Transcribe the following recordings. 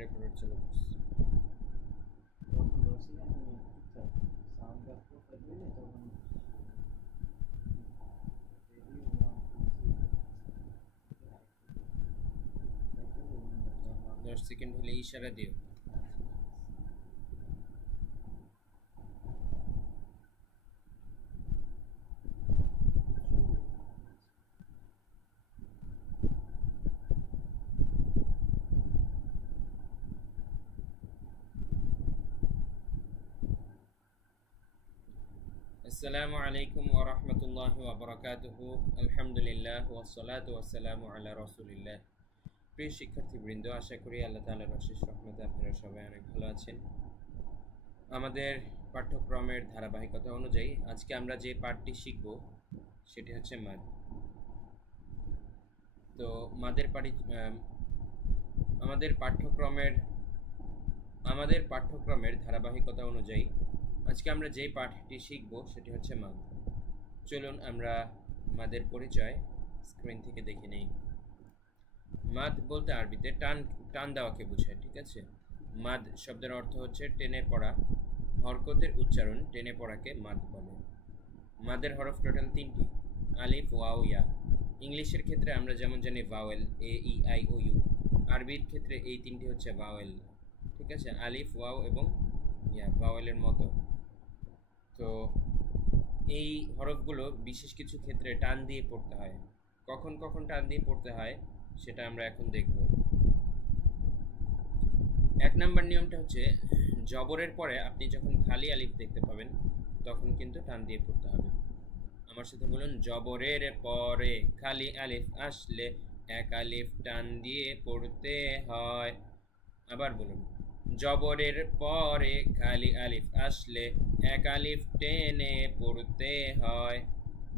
Recorder চালু করছি। দশ সেকেন্ড হলে ইশারা দিও। আসসালামু আলাইকুম ওয়া রাহমাতুল্লাহি ওয়া বারাকাতুহু। আলহামদুলিল্লাহ ওয়াসসালাতু ওয়াসসালামু আলা রাসূলিল্লাহ। প্রিয় শিক্ষার্থীবৃন্দ, আশা করি আল্লাহ তাআলার অশেষ রহমতে আপনারা সবাই অনেক ভালো আছেন। আমাদের পাঠ্যক্রমের ধারাবাহিকতা অনুযায়ী আজকে আমরা যে পাঠটি শিখব সেটি হচ্ছে মাদ। তো আমাদের পাঠ্যক্রমের ধারাবাহিকতা অনুযায়ী আজকে আমরা যে পাঠটি শিখব সেটি হচ্ছে মাদ। চলুন আমরা মাদের পরিচয় স্ক্রিন থেকে দেখে নেই। মাদ বলতে আরবিতে টান দেওয়াকে বোঝায়, ঠিক আছে। মাদ শব্দের অর্থ হচ্ছে টেনে পড়া, হরকতের উচ্চারণ টেনে পড়াকে মাদ বলে। মাদের হরফ টোটাল 3টি, আলিফ, ওয়াও, ইয়া। ইংলিশের ক্ষেত্রে আমরা যেমন জানি vowel, A, E, I, O, U. আরবির ক্ষেত্রে এই 3টি হচ্ছে ভাওয়েল, ঠিক আছে। আলিফ, ওয়াও এবং ইয়া ভাওয়েলের মতো। তো এই হরফগুলো বিশেষ কিছু ক্ষেত্রে টান দিয়ে পড়তে হয়। কখন কখন টান দিয়ে পড়তে হয় সেটা আমরা এখন দেখব। 1 নম্বর নিয়মটা হচ্ছে জবরের পরে আপনি যখন খালি আলিফ দেখতে পাবেন তখন কিন্তু টান দিয়ে পড়তে হবে। আমার সাথে বলুন, জবরের পরে খালি আলিফ আসলে এক আলিফ টান দিয়ে পড়তে হয়। আবার বলুন, জবরের পরে খালি আলিফ আসলে এক আলিফ টেনে পড়তে হয়।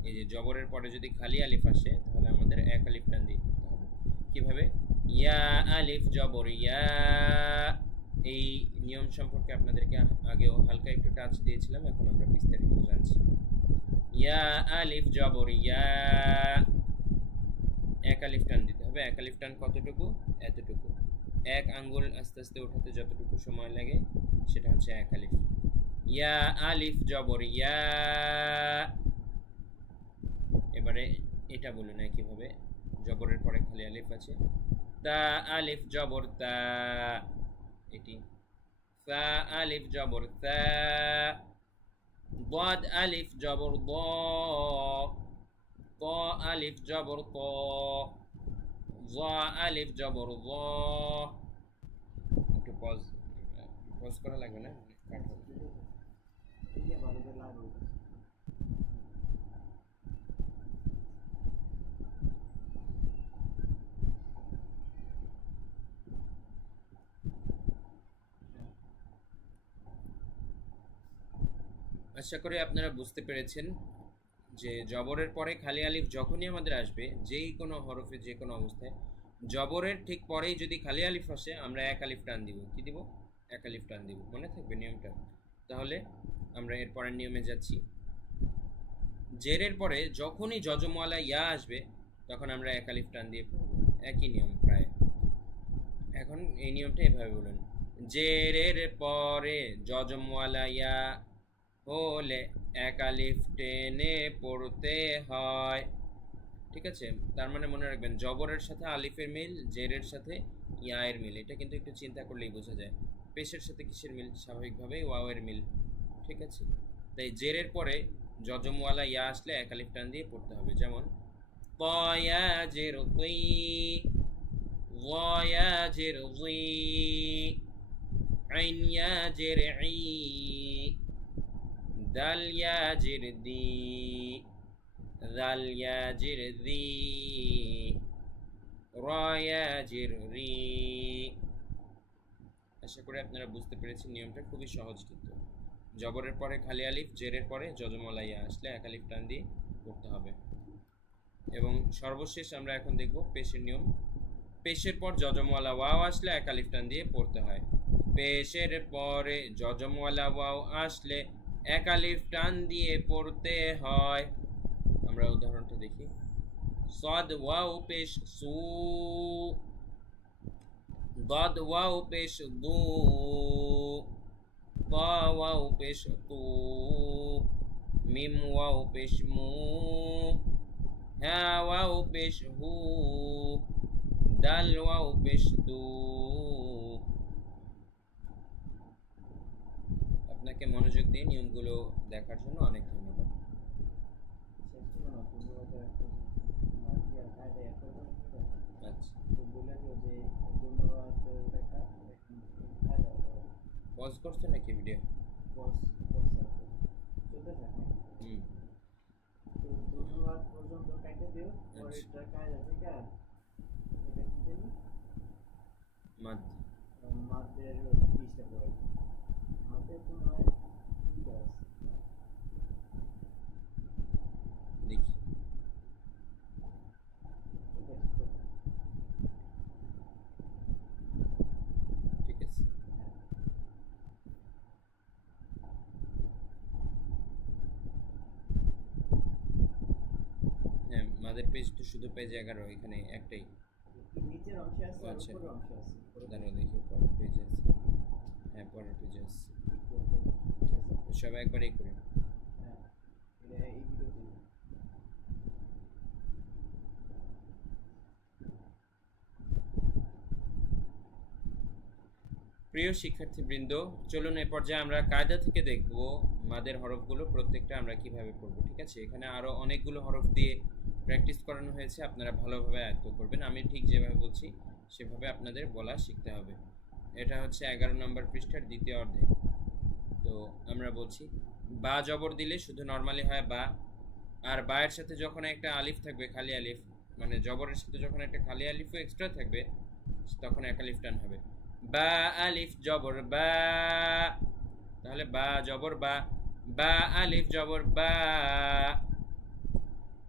এই যে জবরের পরে যদি খালি আলিফ আসে তাহলে আমাদের এক আলিফ টান দিয়ে পড়তে হবে। কিভাবে? ইয়া আলিফ জবর ইয়া। এই নিয়ম সম্পর্কে আপনাদেরকে আগেও হালকা একটু টাচ দিয়েছিলাম, এখন আমরা বিস্তারিত জানছি। ইয়া আলিফ জবর ইয়া, এক আলিফ টান দিতে হবে। এক আলিফ টান কতটুকু? এতটুকু। এক আঙ্গুল আস্তে আস্তে ওঠাতে যতটুকু সময় লাগে সেটা হচ্ছে এক আলিফ। ইয়া আলিফ জবর ইয়া। এবারে এটা বলুন একইভাবে, জবরের পরে খালি আলিফ আছে। তা আলিফ জবর তা, এটি। ফা আলিফ জবর তা। ضاد আলিফ জবর দ। ত আলিফ জবর ত। জ আলিফ জবর জ। একটু পজ করা লাগবে না? আশা করি আপনারা বুঝতে পেরেছেন যে জবরের পরে খালি আলিফ যখনই আমাদের আসবে, যেই কোনো হরফে যে কোনো অবস্থায় জবরের ঠিক পরেই যদি খালি আলিফ আসে আমরা এক আলিফ টান দিব। কি দিব? এক আলিফ টান দিব। মনে থাকবে নিয়মটা? তাহলে আমরা এর পরের নিয়মে যাচ্ছি। জেরের পরে যখনই যজমওয়ালা ইয়া আসবে তখন আমরা এক আলিফ টান দিয়ে পড়ব। একই নিয়ম প্রায়। এখন এই নিয়মটা এভাবে বলুন, জেরের পরে যজমওয়ালা ইয়া হলে এক আলিফ টেনে পড়তে হয়, ঠিক আছে। তার মানে মনে রাখবেন, জবরের সাথে আলিফের মিল, জেরের সাথে ইয়ায়ের মিল। এটা কিন্তু একটু চিন্তা করলেই বোঝা যায়। পেশের সাথে কিসের মিল? স্বাভাবিকভাবেই ওয়াওয়ের মিল, ঠিক আছে। তাই জেরের পরে যজমওয়ালা ইয়া আসলে এক আলিফ টান দিয়ে পড়তে হবে। যেমন তয়া জের তুই, ওয়া জের জি, আইন ইয়া জের ই, দাল ইয়া জের দি, দাল ইয়া জের দি, রা ইয়া জের রি। আশা করি আপনারা বুঝতে পেরেছেন। নিয়মটা খুবই সহজ, কিন্তু জবরের পরে খালি আলিফ, জেরের পরে যজমওয়ালা ইয়া আসলে এক আলিফ টান দিয়ে পড়তে হবে। এবং সর্বশেষ আমরা এখন দেখব পেশের নিয়ম। পেশের পর যজমওয়ালা ওয়াও আসলে এক আলিফ টান দিয়ে পড়তে হয়। পেশের পরে যজমওয়ালা ওয়াও আসলে এক আলিফ টান দিয়ে পড়তে হয়। আমরা উদাহরণটা দেখি। সদ ওয়াও পেশ সু, ضاد واو পেশ দু তা ওয়াও পেশ তু মিম ওয়াও পেশ মু হা ওয়াও পেশ হু দাল ওয়াও পেশ দু। আপনাকে মনোযোগ দিয়ে নিয়মগুলো দেখার জন্য অনেক ধন্যবাদ। পজ করছে নাকি ভিডিও? দেখি ঠিক আছে। হ্যাঁ, মাদের পেজ তো শুধু পেজ 11, এখানে একটাই নিচের অংশে আছে আর আচ্ছা উপরের অংশে আছে। দাঁড়াও দেখি পরের পেজে আছে। হ্যাঁ পরের পেজে আছে, সব একবারই করে। হ্যাঁ, এটা এই ভিডিওতে প্রিয় শিক্ষার্থীবৃন্দ, চলুন এ পর্যায়ে আমরা কায়দা থেকে দেখব মাদের হরফগুলো প্রত্যেকটা আমরা কিভাবে পড়ব। ঠিক আছে, এখানে আরও অনেকগুলো হরফ দিয়ে প্র্যাকটিস করানো হয়েছে, আপনারা ভালোভাবে আয়ত্ত করবেন। আমি ঠিক যেভাবে বলছি সেভাবে আপনাদের বলা শিখতে হবে। এটা হচ্ছে 11 নম্বর পৃষ্ঠার দ্বিতীয় অর্ধে। তো আমরা বলছি বা জবর দিলে শুধু নর্মালি হয় বা, আর বায়ের সাথে যখন একটা আলিফ থাকবে, খালি আলিফ, মানে জবরের সাথে যখন একটা খালি আলিফও এক্সট্রা থাকবে তখন এক আলিফ টান হবে। বা আলিফ জবর বা, তাহলে বা জবর বা, বা আলিফ জবর বা,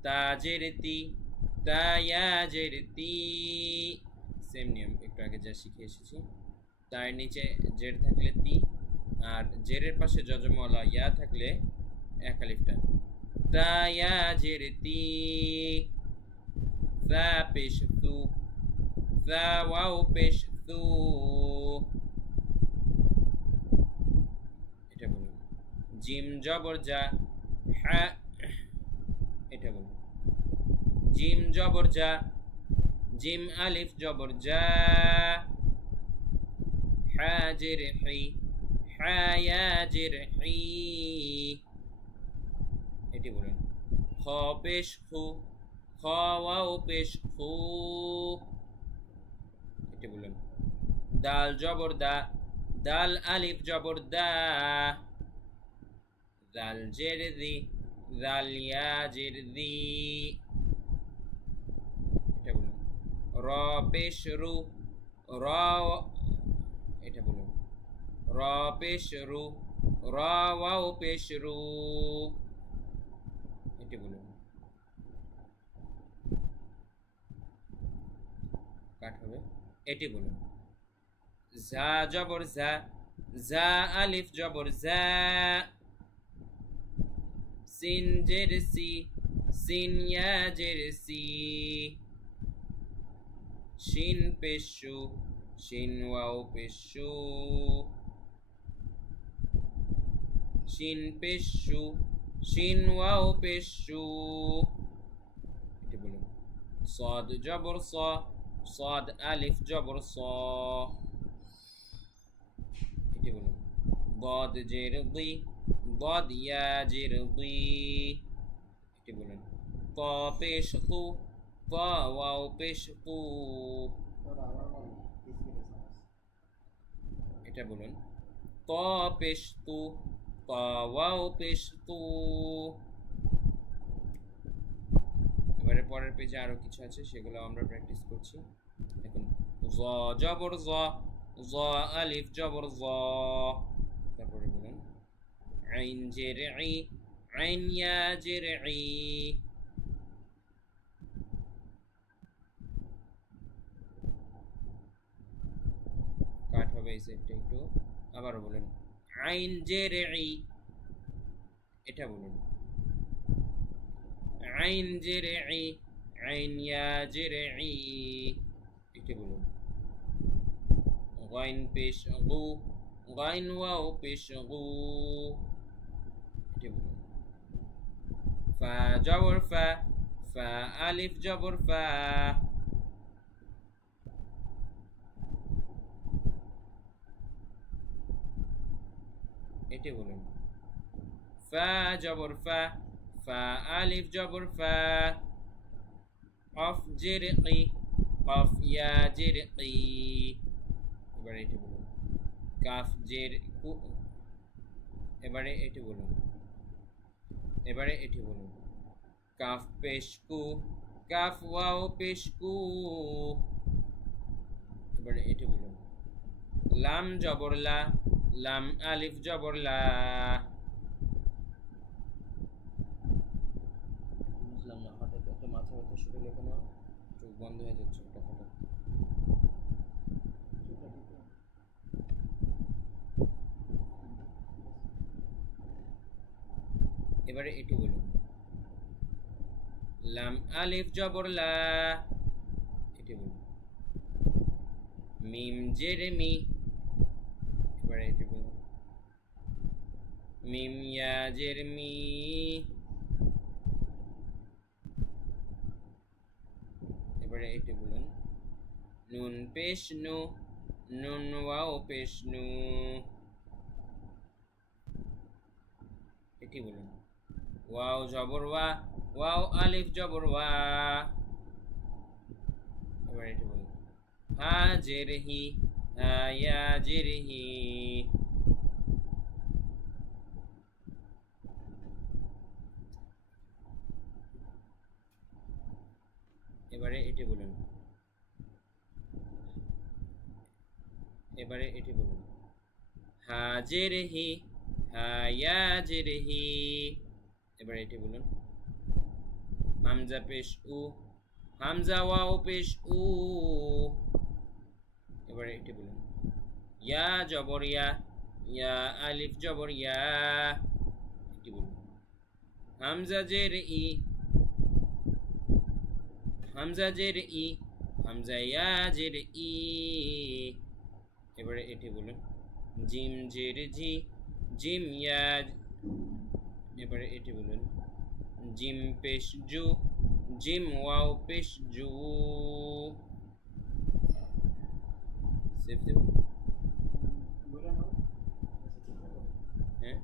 তা জের তি, তা ইয়া জের তি, সেম নিয়ম একটু আগে যা শিখে এসেছি। তার নিচে জের থাকলে তি, আর জেরের পাশে যজমওয়ালা ইয়া থাকলে এক আলিফ টান। তা ইয়া জের তি, তা পেশ তু, তা ওয়াও পেশ তু, এটা বলুন। জিম জবর যা, হা, এটা বলুন। জিম জবর যা, জিম আলিফ জবর যা, হা জের হি, হা ইয়া জের হি, এটি বলুন। খ পেশ খু, খ ওয়াও পেশ খু, এটি বলুন। দাল জবর দা, দাল আলিফ জবর দা, দাল জের দি, দাল ইয়া জের দি, এটা বলুন। র পেশ রু, র, এটা বলুন। র পেশ রু, র ওয়াও পেশ রু, এটি বলুন। কাট হবে, এটি বলুন। যা জবর যা, যা আলিফ জবর যা, সিন জের সি, সিন ইয়া জের সি, শিন পেশু, শিন ওয়াও পেশু, শিন পেশু, শিন ওয়াও পেশু, এটি বলুন। صاد জবর স, صاد আলিফ জবর স, এটি বলুন। ضاد জের দি, ضاد ইয়া জের দি, এটি বলুন। ত পেশ তু, ত ওয়াও পেশ তু, এটা বলুন। ত পেশ তু, ত ওয়াও পেশ তু। এবারে পরের পেজে আরো কিছু আছে, সেগুলো আমরা প্র্যাকটিস করছি। দেখুন, জ জবর জ, জ আলিফ জবর জ, তারপরে বলুন। আইন জের ই, আইন ইয়া জের ই, কাট হবে এই সেটটা একটু। আবারও বলুন। আইন জের ই, এটা বলুন। আইন জের ই, আইন ইয়া জের ই, এটা বলুন। গাইন পেশ গু, গাইন ওয়াও পেশ গু। এটি বলুন। ফা জবর ফা, ফা আলিফ জবর ফা। এটি বলুন। ফা জবর ফা, ফা আলিফ জবর ফা। কফ জের কি, কফ ইয়া জের কি। এবারে এটি বলুন। কাফ জের কু। এবারে এটি বলুন। এবারে এটি বলুন। কাফ পেশ কু, কাফ ওয়াও পেশ কু। এবারে এটি বলুন। লাম জবর লা, লাম আলিফ জবর লা। বুঝলাম না, হঠাৎ এত মাথা ব্যথা শুরু হলে কেন? চোখ বন্ধ হয়ে যাচ্ছে হঠাৎ হঠাৎ। এবারে এটি বলুন। লাম আলিফ জবর লা। এটি বলুন। মিম জের মি। এবারে এটি বলুন। মিম ইয়া জের মি। এবারে এটি বলুন। নুন পেশ নু, নুন ওয়াও পেশ নু। এটি বলুন। ওয়াও জবর ওয়া, ওয়াও আলিফ জবর ওয়া। এবার এটি বলুন। হা জের হি, হা ইয়া জের হি। এবারে এটি বলুন। এবারে এটি বলুন। হা জের হি, হা ইয়া জের হি। এবারে এটি বলুন। হামজা পেশ উ, হামজা ওয়াও পেশ উ। এবারে এটি বলুন। ইয়া জবর ইয়া, ইয়া আলিফ জবর ইয়া। এটি বলুন। হামজা জের ই, হামজা জের ই, হামজা ইয়া জের ই। এবারে এটি বলুন। জিম জের জি, জিম ইয়া। এবারে এটি বলুন। জিম পেশ জু, জিম ওয়াও পেশ জু। সেভ দেব? হ্যাঁ,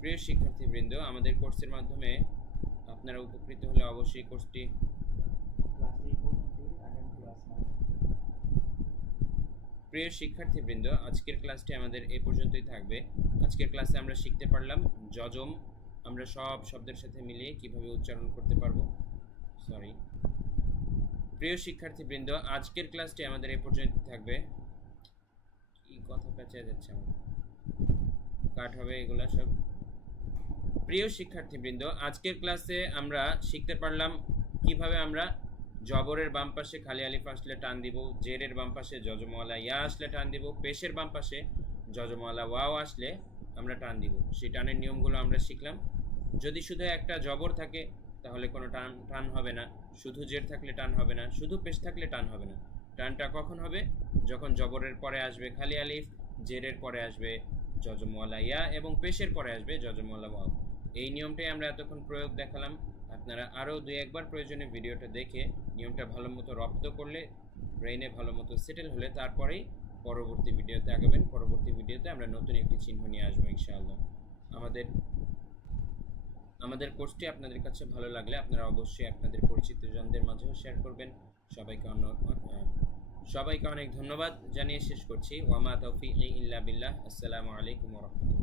প্রিয় শিক্ষার্থীবৃন্দ, আমাদের কোর্সের মাধ্যমে আপনারা উপকৃত হলে অবশ্যই কোর্সটি প্রিয় শিক্ষার্থীবৃন্দ, আজকের ক্লাসটি আমাদের এই পর্যন্তই থাকবে। আজকের ক্লাসে আমরা শিখতে পারলাম যজম আমরা সব শব্দের সাথে মিলিয়ে কিভাবে উচ্চারণ করতে পারবো। প্রিয় শিক্ষার্থীবৃন্দ, আজকের ক্লাসটি আমাদের এই পর্যন্ত থাকবে। কি কথা পেঁচিয়ে যাচ্ছে আমার, কাট হবে এগুলা সব। প্রিয় শিক্ষার্থীবৃন্দ, আজকের ক্লাসে আমরা শিখতে পারলাম কিভাবে আমরা জবরের বাম পাশে খালি আলিফ আসলে টান দিব, জেরের বাম পাশে যজমওয়ালা ইয়া আসলে টান দিব, পেশের বাম পাশে যজমওয়ালা ওয়াও আসলে আমরা টান দিব। সেই টানের নিয়মগুলো আমরা শিখলাম। যদি শুধু একটা জবর থাকে তাহলে কোনো টান হবে না, শুধু জের থাকলে টান হবে না, শুধু পেশ থাকলে টান হবে না। টানটা কখন হবে? যখন জবরের পরে আসবে খালি আলিফ, জেরের পরে আসবে যজমওয়ালা ইয়া এবং পেশের পরে আসবে যজমওয়ালা ওয়াও। এই নিয়মটাই আমরা এতক্ষণ প্রয়োগ দেখালাম। আপনারা আরও দুই একবার প্রয়োজনে ভিডিওটা দেখে নিয়মটা ভালো মতো রপ্ত করলে, ব্রেইনে ভালো মতো সেটেল হলে তারপরেই পরবর্তী ভিডিওতে আগাবেন। পরবর্তী ভিডিওতে আমরা নতুন একটি চিহ্ন নিয়ে আসবো ইনশাআল্লাহ। আমাদের কোর্সটি আপনাদের কাছে ভালো লাগলে আপনারা অবশ্যই আপনাদের পরিচিতজনদের মাঝেও শেয়ার করবেন। সবাইকে অনেক ধন্যবাদ জানিয়ে শেষ করছি। ওয়ামা তৌফিক ইল্লা বিল্লাহ। আসসালামু আলাইকুম ওয়া রাহমাতুল্লাহ।